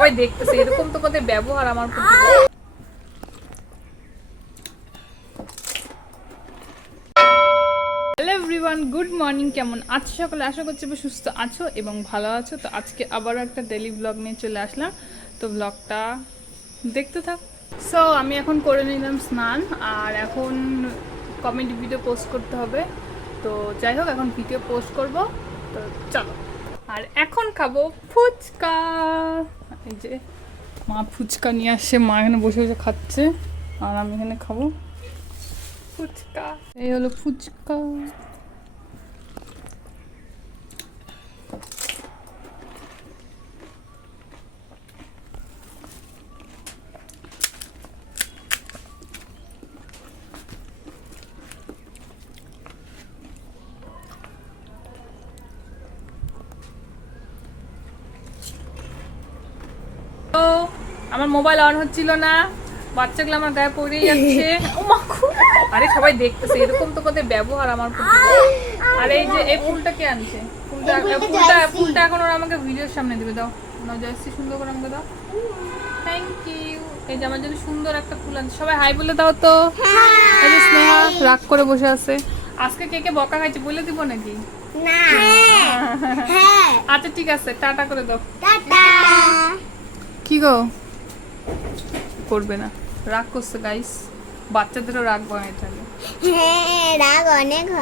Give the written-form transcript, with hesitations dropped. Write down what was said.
সবাই দেখতেছে, এরকম তোমাদের ব্যবহার আমার প্রতি। Hello everyone, good morning. কেমন আছো সকলে? আশা করছি সুস্থ আছো এবং ভালো আছো। তো আজকে আবারও একটা ডেইলি ব্লগ নিয়ে চলে আসলাম। তো ব্লগটা দেখতে থাক। সো আমি এখন করে নিলাম স্নান, আর এখন কমেডি ভিডিও পোস্ট করতে হবে। তো যাই হোক, এখন ভিডিও পোস্ট করব। তো চলো। আর এখন খাবো ফুচকা। এই যে মা ফুচকা নিয়ে আসছে, মা এখানে বসে বসে খাচ্ছে আর আমি এখানে খাবো ফুচকা। এই হলো ফুচকা। আমার মোবাইল অন হচ্ছিল না, বাচ্চাগুলো আমার গায়ে পড়েই যাচ্ছে। আরে সবাই দেখতেছে, এরকম তোমাদের ব্যবহার আমার প্রতি। আর এই যে এই ফুলটা কে আনছে? ফুলটা এখন ওরা আমাকে ভিডিওর সামনে দিবে। দাও না জয়শ্রী, সুন্দর করে আমাকে দাও। Thank you. এই যে আমার জন্য সুন্দর একটা ফুল আনছে। সবাই হাই বলে দাও তো। এই যে স্নেহা রাগ করে বসে আছে। আজকে কে কে বকা খাইছে বলে দিব নাকি? আচ্ছা ঠিক আছে, টাটা করে দাও। কি গো করবে না, রাগ করছে গাইস। বাচ্চাদেরও রাগ বানাই থাকে। হ্যাঁ, রাগ অনেক হয়।